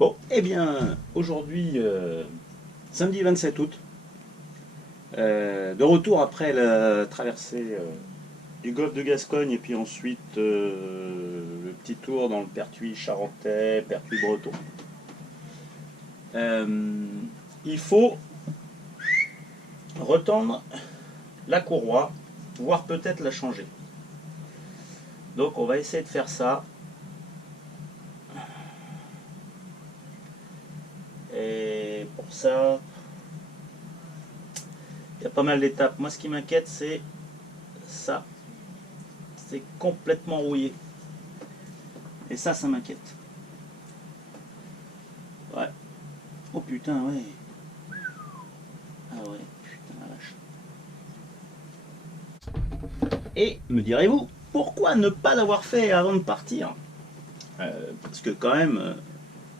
Bon, eh bien, aujourd'hui, samedi 27 août, de retour après la traversée du golfe de Gascogne et puis ensuite le petit tour dans le Pertuis charentais, Pertuis breton. Il faut retendre la courroie, voire peut-être la changer. Donc on va essayer de faire ça. Et pour ça, il y a pas mal d'étapes. Moi, ce qui m'inquiète, c'est ça. C'est complètement rouillé. Et ça m'inquiète. Ouais. Oh putain, ouais. Ah ouais, putain la vache. Et, me direz-vous, pourquoi ne pas l'avoir fait avant de partir? Parce que quand même,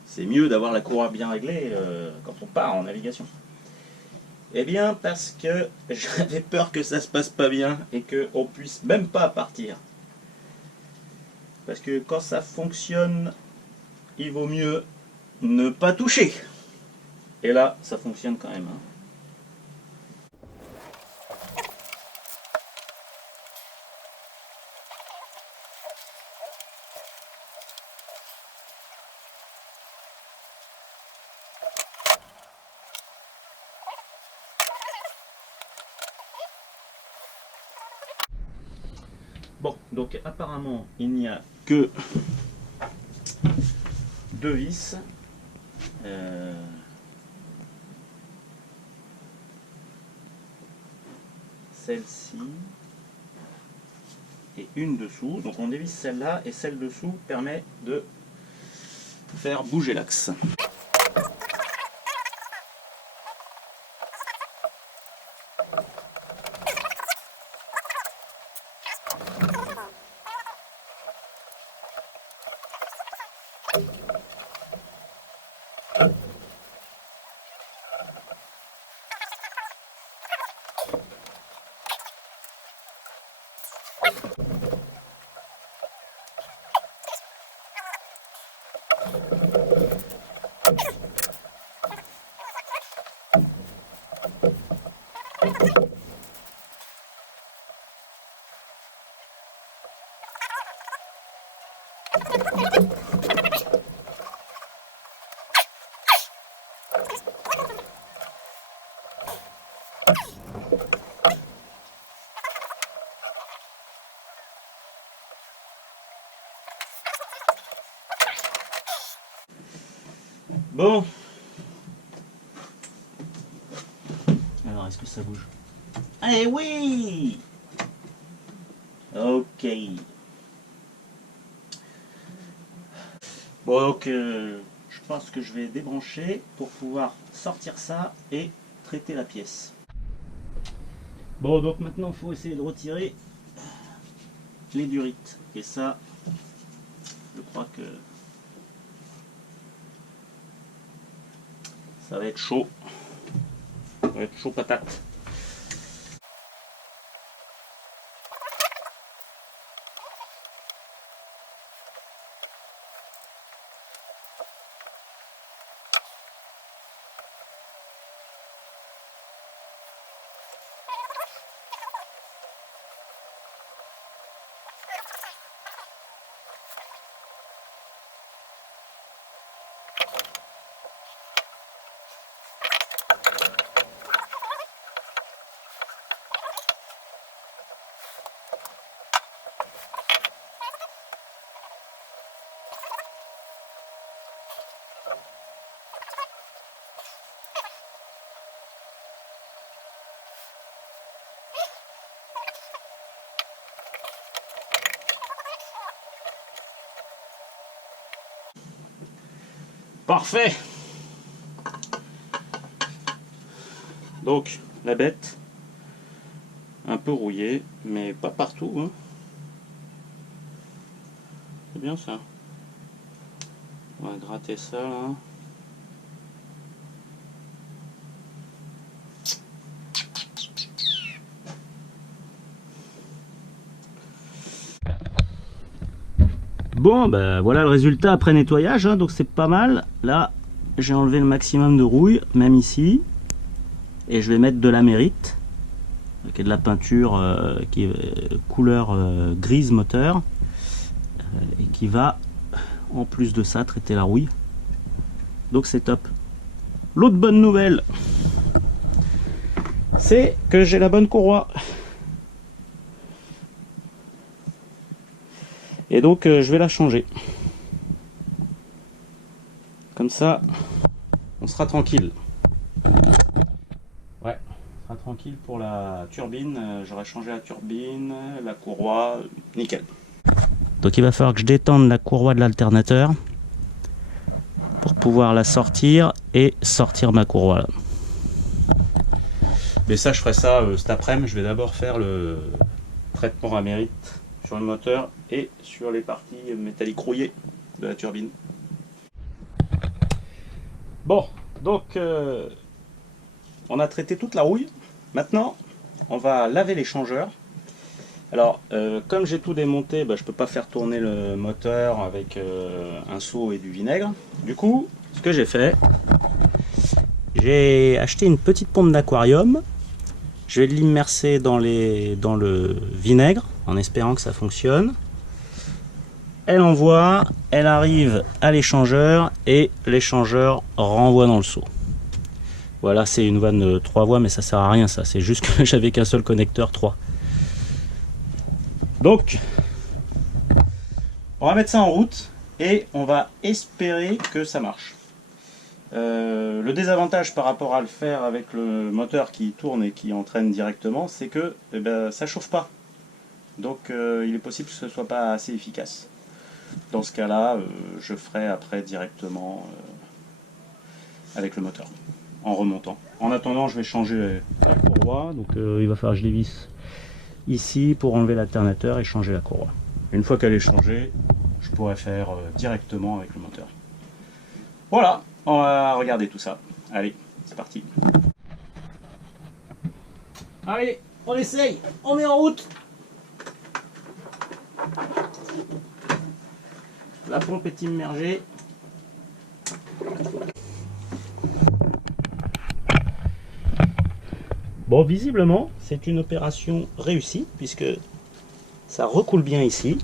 c'est mieux d'avoir la courroie bien réglée quand on part en navigation. Eh bien, parce que j'avais peur que ça se passe pas bien et qu'on puisse même pas partir. Parce que quand ça fonctionne, il vaut mieux ne pas toucher. Et là, ça fonctionne quand même. Bon, donc apparemment, il n'y a que deux vis. Celle-ci et une dessous. Donc on dévisse celle-là et celle dessous permet de faire bouger l'axe. Bon. Alors, est-ce que ça bouge? Eh oui! Ok. Bon, donc, je pense que je vais débrancher pour pouvoir sortir ça et traiter la pièce. Bon, donc maintenant, il faut essayer de retirer les durites. Et ça, je crois que ça va être chaud. Ça va être chaud patate. Parfait. Donc la bête, un peu rouillée, mais pas partout. Hein. C'est bien ça. On va gratter ça là. Bon, ben voilà le résultat après nettoyage, hein, donc c'est pas mal. Là, j'ai enlevé le maximum de rouille, même ici. Et je vais mettre de l'amérite, qui est de la peinture qui est couleur grise moteur, et qui va, en plus de ça, traiter la rouille. Donc c'est top. L'autre bonne nouvelle, c'est que j'ai la bonne courroie. Et donc je vais la changer. Comme ça, on sera tranquille. Ouais, on sera tranquille pour la turbine. J'aurai changé la turbine, la courroie, nickel. Donc il va falloir que je détende la courroie de l'alternateur pour pouvoir la sortir et sortir ma courroie là. Mais ça, je ferai ça cet après-midi. Je vais d'abord faire le traitement amérite sur le moteur et sur les parties métalliques rouillées de la turbine. Bon, donc on a traité toute la rouille. Maintenant, on va laver les changeurs. Alors, comme j'ai tout démonté, je ne peux pas faire tourner le moteur avec un seau et du vinaigre. Du coup, ce que j'ai fait, j'ai acheté une petite pompe d'aquarium. Je vais l'immerser dans le vinaigre en espérant que ça fonctionne. Elle envoie, elle arrive à l'échangeur et l'échangeur renvoie dans le seau. Voilà, c'est une vanne 3 voies, mais ça sert à rien ça. C'est juste que j'avais qu'un seul connecteur 3. Donc, on va mettre ça en route et on va espérer que ça marche. Le désavantage par rapport à le faire avec le moteur qui tourne et qui entraîne directement, c'est que ça chauffe pas. Donc il est possible que ce ne soit pas assez efficace. Dans ce cas-là, je ferai après directement avec le moteur, en remontant. En attendant, je vais changer la courroie. Donc il va falloir que je dévisse ici pour enlever l'alternateur et changer la courroie. Une fois qu'elle est changée, je pourrai faire directement avec le moteur. Voilà, on va regarder tout ça. Allez, c'est parti. Allez, on essaye, on met en route. La pompe est immergée. Bon, visiblement, c'est une opération réussie puisque ça recoule bien ici.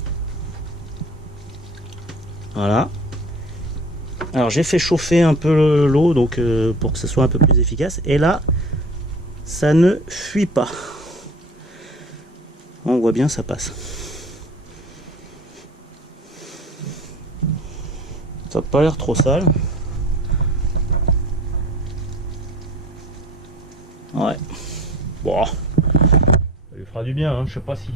Voilà. Alors j'ai fait chauffer un peu l'eau donc pour que ce soit un peu plus efficace. Et là, ça ne fuit pas. On voit bien, ça passe. Ça n'a pas l'air trop sale. Ouais. Bon. Ça lui fera du bien, hein. Je sais pas si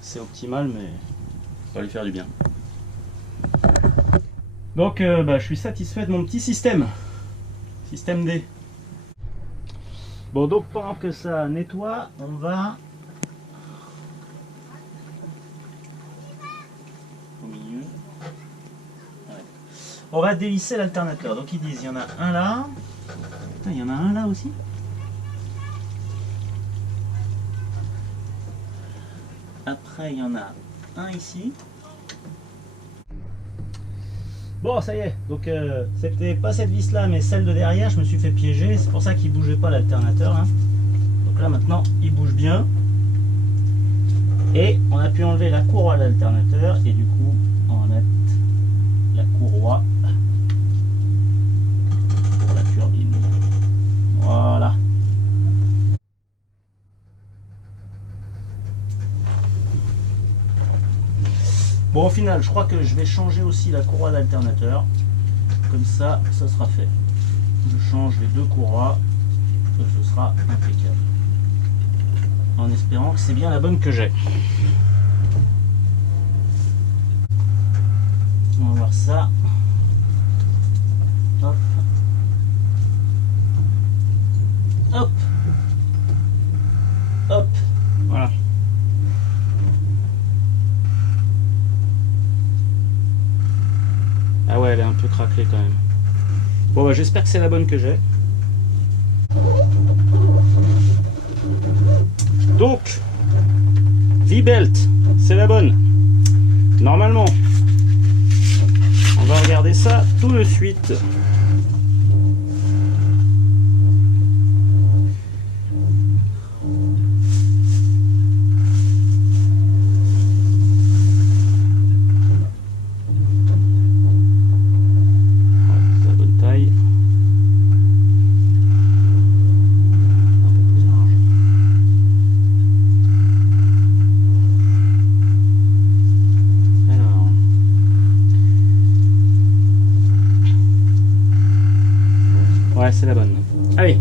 c'est optimal, mais ça va lui faire du bien. Donc je suis satisfait de mon petit système. Système D. Bon, donc pendant que ça nettoie, on va au milieu. Ouais. On va dévisser l'alternateur. Donc ils disent il y en a un là. Putain, il y en a un là aussi. Après il y en a un ici. Bon, ça y est, donc c'était pas cette vis là mais celle de derrière, je me suis fait piéger, c'est pour ça qu'il bougeait pas l'alternateur, hein. Donc là maintenant il bouge bien et on a pu enlever la courroie de l'alternateur et du coup on va mettre la courroie pour la turbine. Voilà. Bon, au final, je crois que je vais changer aussi la courroie d'alternateur. Comme ça, ça sera fait. Je change les deux courroies. Ce sera impeccable. En espérant que c'est bien la bonne que j'ai. On va voir ça. Hop. Hop. Hop. Voilà. Ah ouais, elle est un peu craquelée quand même. Bon, j'espère que c'est la bonne que j'ai. Donc, V-Belt, c'est la bonne. Normalement, on va regarder ça tout de suite. La bonne taille. Un peu plus large. Alors. Ouais, c'est la bonne. Allez.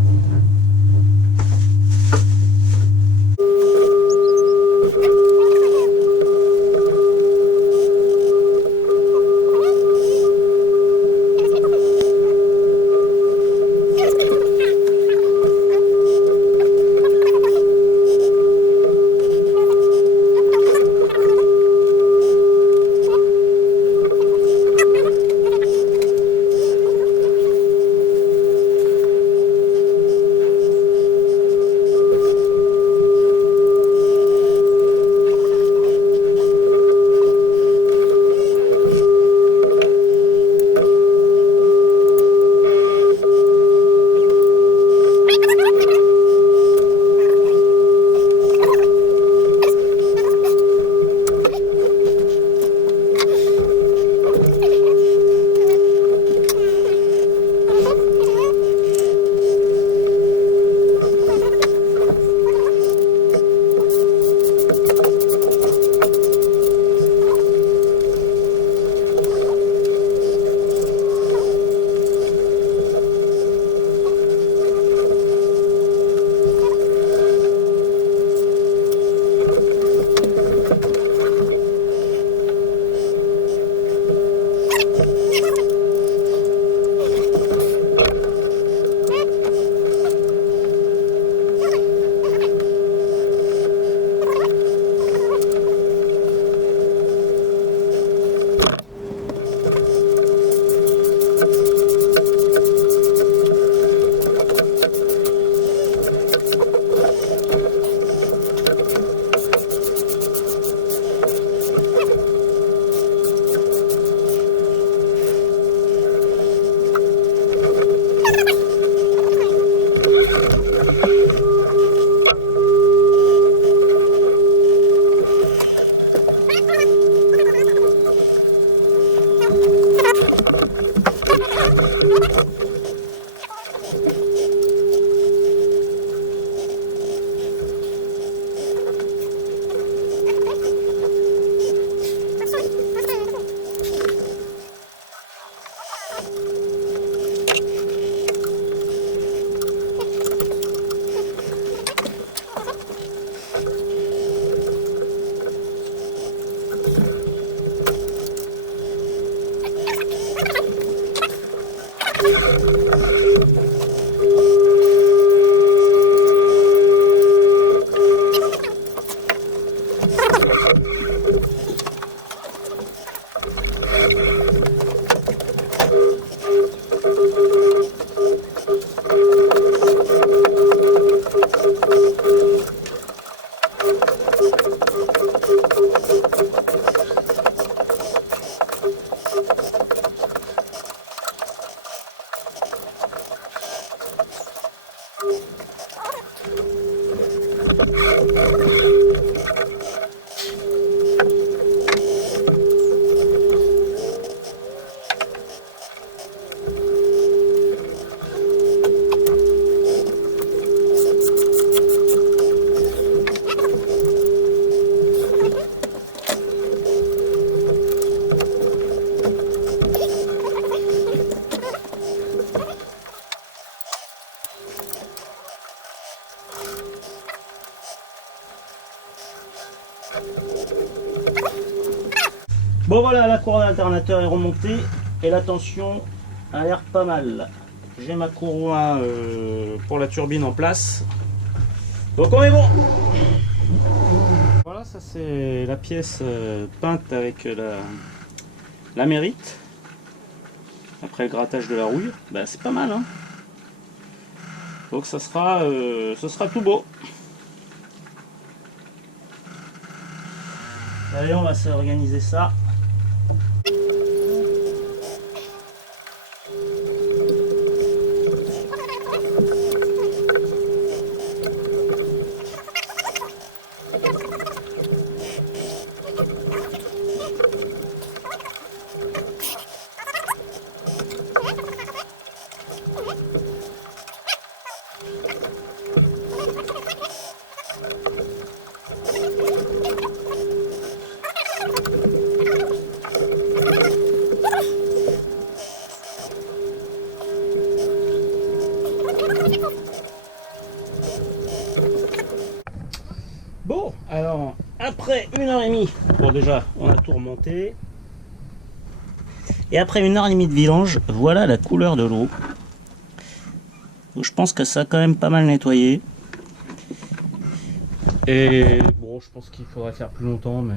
Bon voilà, la courroie d'alternateur est remontée et la tension a l'air pas mal. J'ai ma courroie pour la turbine en place. Donc on est bon. Voilà, ça c'est la pièce peinte avec la mérite. Après le grattage de la rouille, ben, c'est pas mal, hein. Donc ça sera tout beau. Allez, on va s'organiser ça. après 1h30, bon déjà on a tout remonté. Et après 1h30 de vidange, voilà la couleur de l'eau. Je pense que ça a quand même pas mal nettoyé. Et bon, je pense qu'il faudrait faire plus longtemps, mais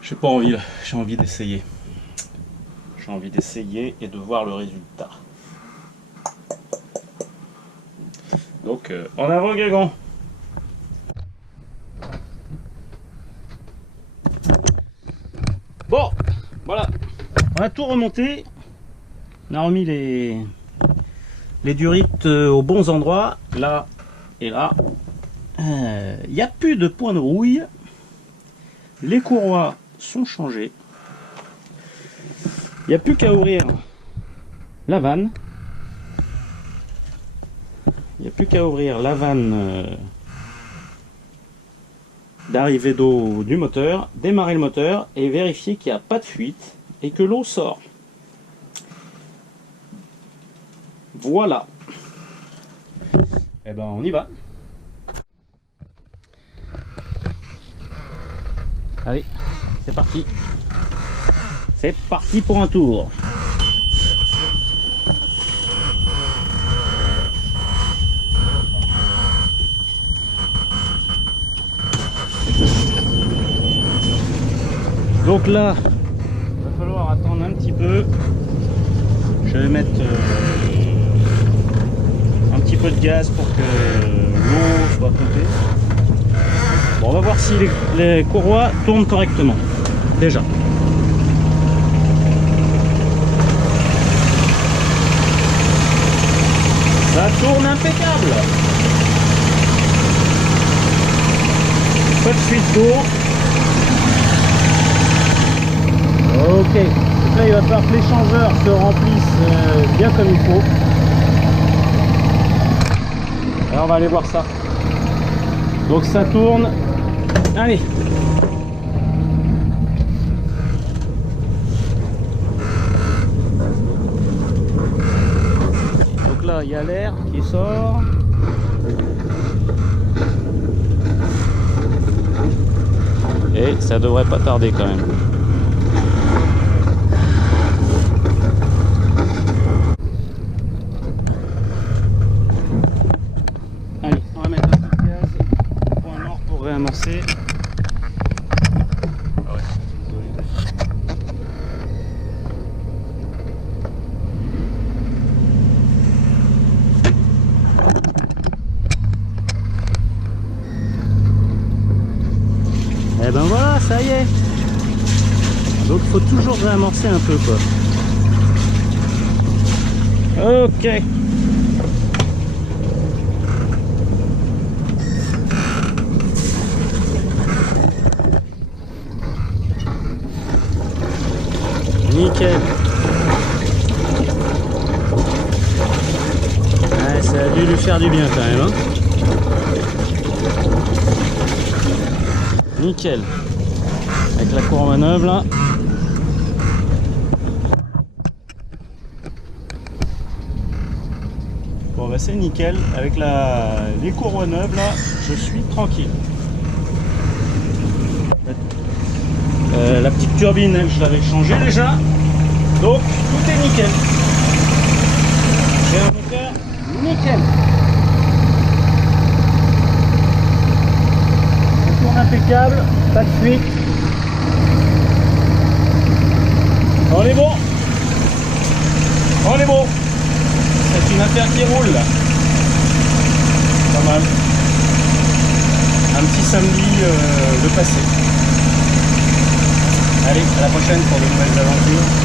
j'ai pas envie là, j'ai envie d'essayer. J'ai envie d'essayer et de voir le résultat. Donc en avant Guingamp. Bon, voilà, on a tout remonté. On a remis les durites aux bons endroits, là et là. Il n'y a plus de points de rouille. Les courroies sont changées. Il n'y a plus qu'à ouvrir la vanne. Il n'y a plus qu'à ouvrir la vanne d'arrivée d'eau du moteur, démarrer le moteur et vérifier qu'il n'y a pas de fuite et que l'eau sort. Voilà. Et ben on y va. Allez, c'est parti. C'est parti pour un tour. Donc là, il va falloir attendre un petit peu. Je vais mettre un petit peu de gaz pour que l'eau soit pompée. Bon, on va voir si les courroies tournent correctement. Déjà. Ça tourne impeccable. Pas de fuite d'eau. Ok. Donc là, il va falloir que l'échangeur se remplisse bien comme il faut. Alors on va aller voir ça. Donc ça tourne. Allez. Donc là il y a l'air qui sort. Et ça devrait pas tarder quand même. Amorcer. Ah ouais, désolé. Et ben voilà, ça y est. Donc il faut toujours réamorcer un peu quoi. Ok. Nickel. Ouais, ça a dû lui faire du bien quand même. Hein. Nickel. Avec la cour en manœuvre là. Bon bah c'est nickel. Avec les courroies neuves là, je suis tranquille. La petite turbine, elle, je l'avais changée déjà. Donc, tout est nickel. J'ai un moteur nickel. Ça tourne impeccable, pas de fuite. On est bon. On est bon. C'est une affaire qui roule là. Pas mal. Un petit samedi de passé. Allez, à la prochaine pour de nouvelles aventures.